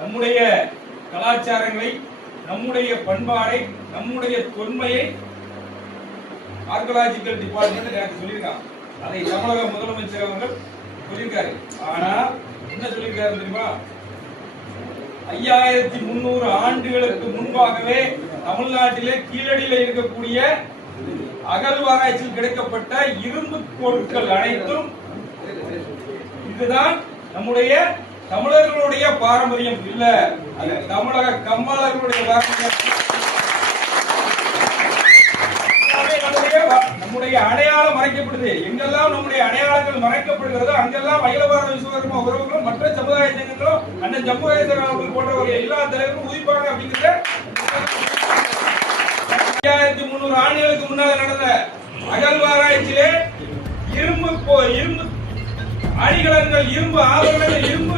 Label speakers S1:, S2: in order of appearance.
S1: நம்முடைய கலாச்சாரங்களை நம்முடைய பண்பாடை நம்முடைய தொன்மையை ஆர்கலாஜிக்கல் டிபார்ட்மெண்ட் எனக்கு சொல்லியிருக்காங்க. அதை தமிழக முதலமைச்சர் அவர்கள் சொல்லியிருக்காரு. ஆனா என்ன சொல்லியிருக்காரு தெரியுமா? ஐயாயிரத்தி முன்னூறு ஆண்டுகளுக்கு முன்பாகவே தமிழ்நாட்டிலே கீழடியில இருக்கக்கூடிய அகழ்வாராய்ச்சியில் கிடைக்கப்பட்ட இரும்பு பொருட்கள் அனைத்தும் இதுதான் நம்முடைய தமிழர்களுடைய பாரம்பரியம் இல்ல. அது தமிழக கம்மாளர்களுடைய பாரம்பரியம். நம்முடைய அடையாளம் மறைக்கப்படுது. எங்கெல்லாம் நம்முடைய அடையாளங்கள் மறைக்கப்படுகிறதோ அங்கெல்லாம் அகிலபாரத விஸ்வகர்ம உறவுகளும் மற்ற சமுதாய சங்கங்களும் அண்ணன் ஜம்முகேசன் அவர்கள் போன்றவர்கள் எல்லா தலைவரும் உதிப்பாங்க அப்படிங்கிறத ஐயாயிரத்தி முந்நூறு ஆண்டுகளுக்கு முன்னால் நடந்த அகழ்வாராய்ச்சியிலே இரும்பு போ- இரும்பு அணிகலன்கள் இரும்பு ஆபரணங்கள் இரும்பு